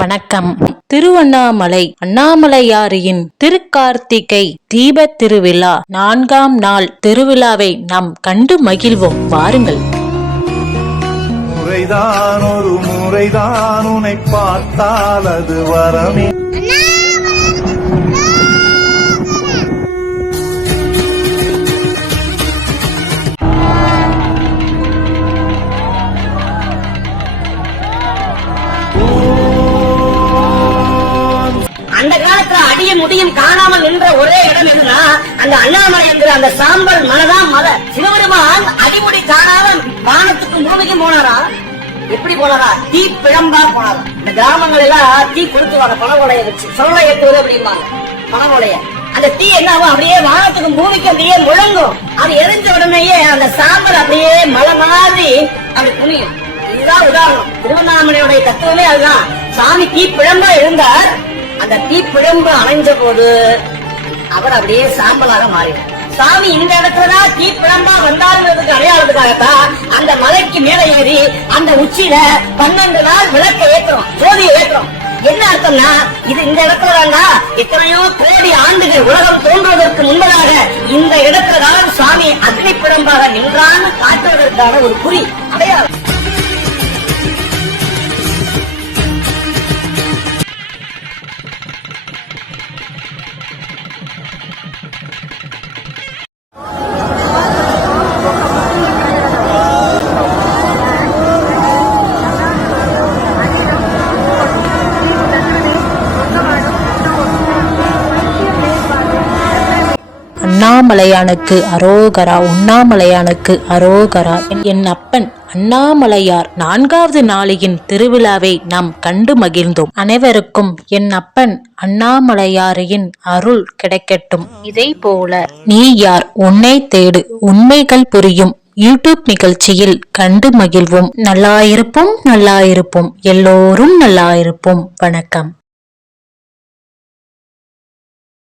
வணக்கம். திருவண்ணாமலை அண்ணாமலையாரின் திருக்கார்த்திகை தீப திருவிழா 4ஆம் நாள் திருவிழாவை நாம் கண்டு மகிழ்வோம். வாருங்கள். முறைதான் ஒரு முறைதான் உன்னை பார்த்தால் அது வரமே. அந்த காலத்துல அடியும் முடியும் காணாமல் நின்ற ஒரே இடம் எதுனா அந்த அண்ணாமலை என்கிற அந்த சாம்பல் மலைதான் மலை. சிவபெருமான் அடிமுடி காணாமல் வானத்துக்கும் பூமிக்கும் போனாரா? எப்படி போனாரா? தீ பிழம்பா போனாரா? இந்த கிராமங்கள் எல்லாம் தீ கொடுத்துவாங்க, பணவளைய வச்சு சொல்ல ஏற்றுவது அப்படிம்பாங்க. பணவளைய அந்த தீ என்னாவும் அப்படியே வானத்துக்கும் பூமிக்கும் அப்படியே முழங்கும். அது எரிஞ்ச உடனேயே அந்த சாம்பல் அப்படியே மலை மாதிரி அப்படி புனியும். இதுதான் உதாரணம். திருவண்ணாமலையுடைய தத்துவமே அதுதான். சாமி தீ பிழம்பா இருந்தார். அந்த தீப்பிழம்பு அணைஞ்ச போது அவர் அப்படியே சாம்பலாக மாறினார். சாமி இந்த இடத்துலதான் தீப்பிழம்பா வந்தாருங்கிறதுக்கு அடையாளத்துக்காகத்தான் அந்த மலைக்கு மேல ஏறி அந்த உச்சியில 12 நாள் விளக்க ஏற்றுறோம், ஜோதியை ஏற்றுறோம். என்ன அர்த்தம்னா இது இந்த இடத்துல வேண்டாம், எத்தனையோ கோடி ஆண்டுகள் உலகம் தோன்றுவதற்கு முன்பதாக இந்த இடத்துலதான் சாமி அக்னி பிழம்பாக நின்றான்னு காட்டுவதற்கான ஒரு குறி அடையாளம். அண்ணாமலையானுக்கு அரோகரா, உண்ணாமலையானுக்கு அரோகரா. என் அப்பன் அண்ணாமலையார் 4வது நாளின் திருவிழாவை நாம் கண்டு மகிழ்ந்தோம். அனைவருக்கும் என் அப்பன் அண்ணாமலையாரின் அருள் கிடைக்கட்டும். இதே போல நீ யார் உன்னை தேடு உண்மைகள் புரியும் யூடியூப் நிகழ்ச்சியில் கண்டு மகிழ்வோம். நல்லாயிருப்போம், நல்லாயிருப்போம், எல்லோரும் நல்லாயிருப்போம். வணக்கம்.